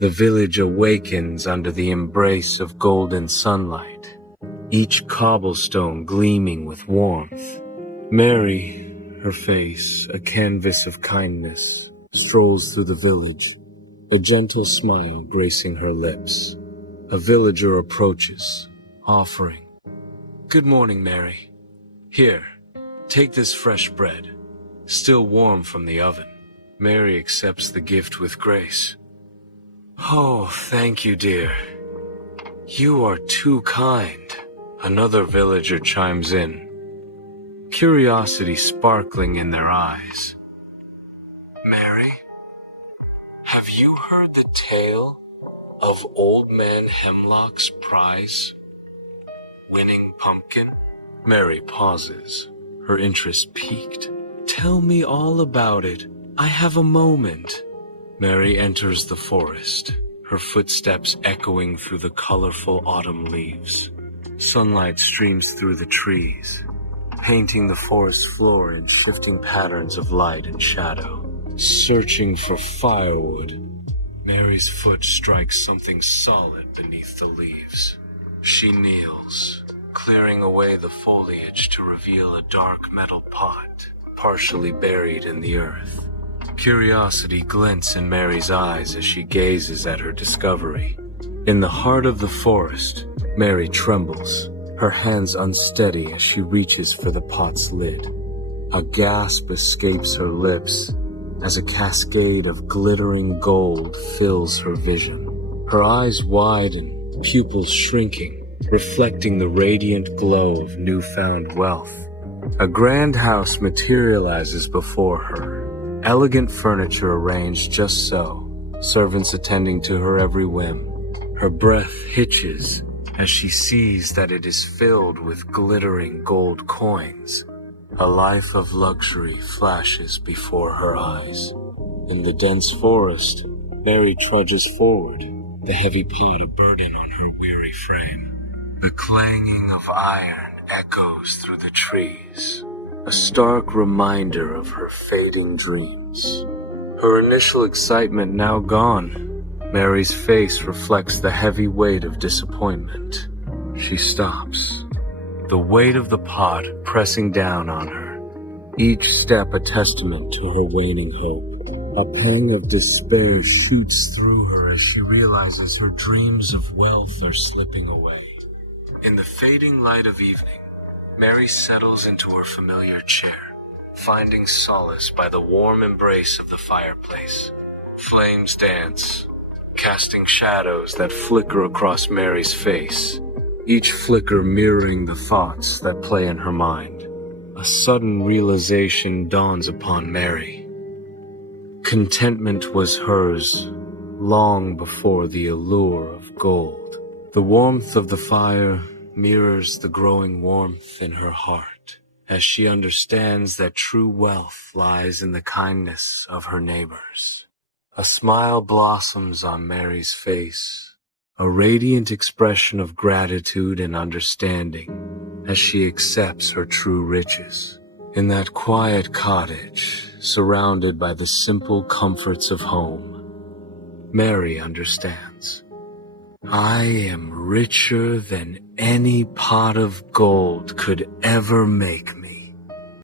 The village awakens under the embrace of golden sunlight, each cobblestone gleaming with warmth. Mary, her face a canvas of kindness, strolls through the village, a gentle smile gracing her lips. A villager approaches, offering, "Good morning, Mary. Here, take this fresh bread, still warm from the oven." Mary accepts the gift with grace. "Oh, thank you, dear. You are too kind." Another villager chimes in, curiosity sparkling in their eyes. "Mary, have you heard the tale of Old Man Hemlock's prize winning pumpkin?" Mary pauses, her interest piqued. "Tell me all about it. I have a moment." Mary enters the forest, her footsteps echoing through the colorful autumn leaves. Sunlight streams through the trees, painting the forest floor in shifting patterns of light and shadow. Searching for firewood, Mary's foot strikes something solid beneath the leaves. She kneels, clearing away the foliage to reveal a dark metal pot, partially buried in the earth. Curiosity glints in Mary's eyes as she gazes at her discovery. In the heart of the forest, Mary trembles, her hands unsteady as she reaches for the pot's lid. A gasp escapes her lips as a cascade of glittering gold fills her vision. Her eyes widen, pupils shrinking, reflecting the radiant glow of newfound wealth. A grand house materializes before her, elegant furniture arranged just so, servants attending to her every whim. Her breath hitches as she sees that it is filled with glittering gold coins. A life of luxury flashes before her eyes. In the dense forest, Mary trudges forward, the heavy pot a burden on her weary frame. The clanging of iron echoes through the trees, a stark reminder of her fading dreams. Her initial excitement now gone, Mary's face reflects the heavy weight of disappointment. She stops, the weight of the pot pressing down on her, each step a testament to her waning hope. A pang of despair shoots through her as she realizes her dreams of wealth are slipping away. In the fading light of evening, Mary settles into her familiar chair, finding solace by the warm embrace of the fireplace. Flames dance, casting shadows that flicker across Mary's face, each flicker mirroring the thoughts that play in her mind. A sudden realization dawns upon Mary. Contentment was hers long before the allure of gold. The warmth of the fire mirrors the growing warmth in her heart, as she understands that true wealth lies in the kindness of her neighbors. A smile blossoms on Mary's face, a radiant expression of gratitude and understanding as she accepts her true riches. In that quiet cottage, surrounded by the simple comforts of home, Mary understands. I am richer than any pot of gold could ever make